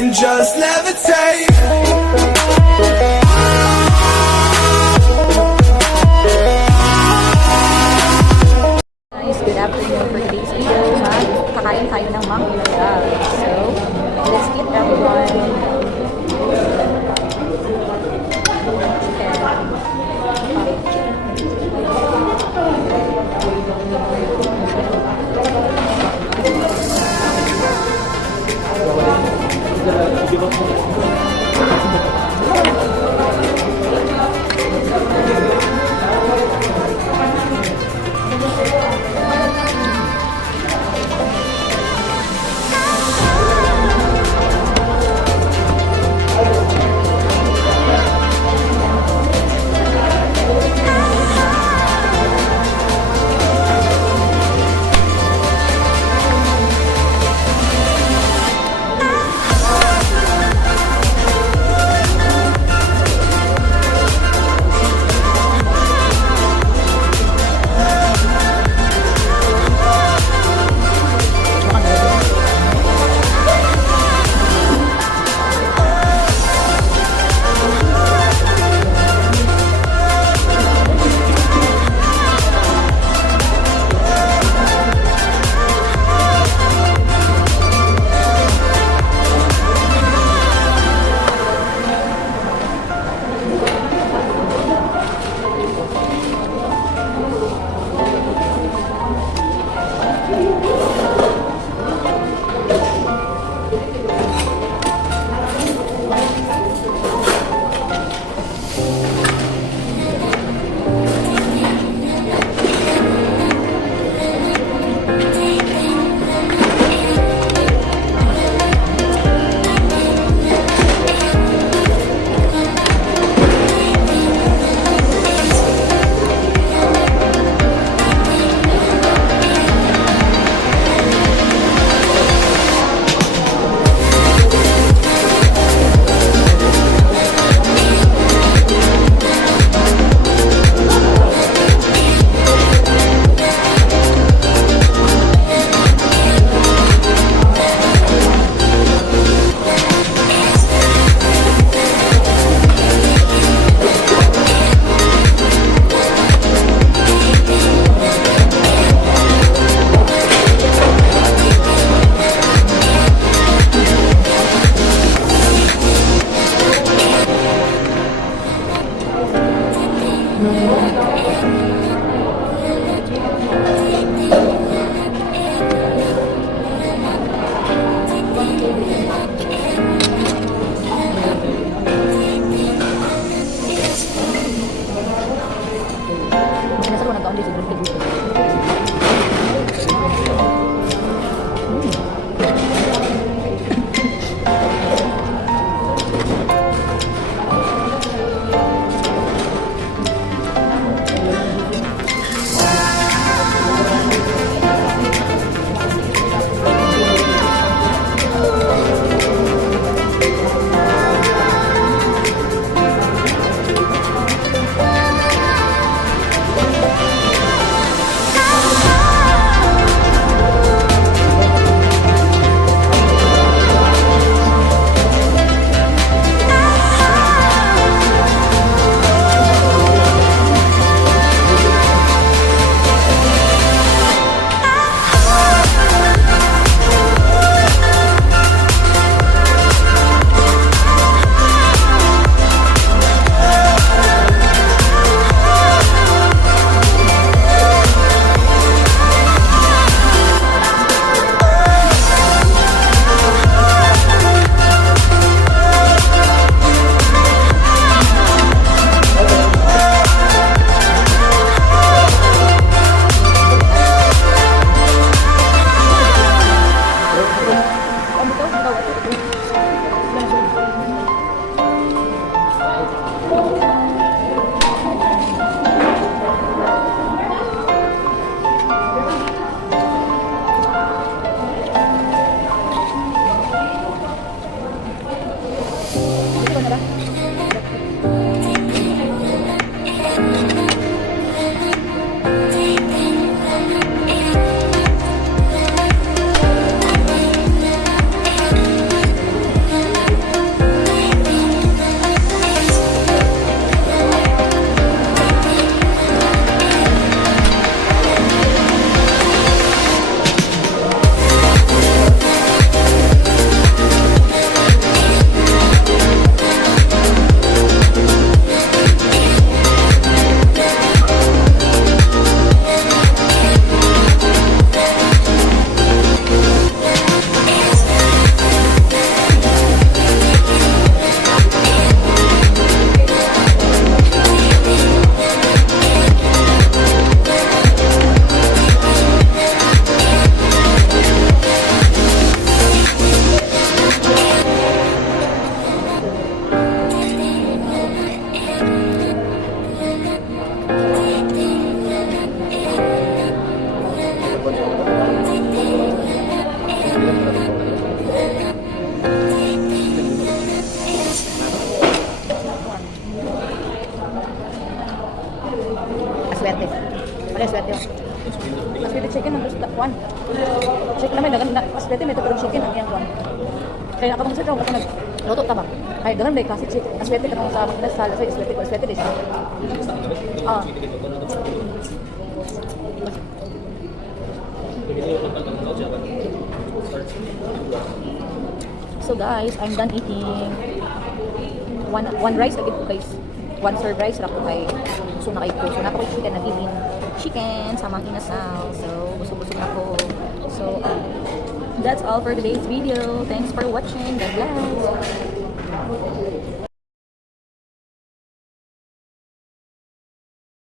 and just levitate. Guys, good afternoon for today's video. Kakain tayo ng Mang. So, let's eat everyone. Aswete, may pero chicken ang iyang kwan. Kaya nakabang sa ako nagluto ta ba? Ay, ganun dahil kasi chicken. Aswete ka sa inasal. So, aswete din siya. Ah. So guys, I'm done eating. One rice agad ko guys. One serve rice ra ko kay gusto na kay ko. So napakoy chicken nag-eating chicken sa Mang inasal. So busog-busog na ko. So that's all for today's video. Thanks for watching. God bless.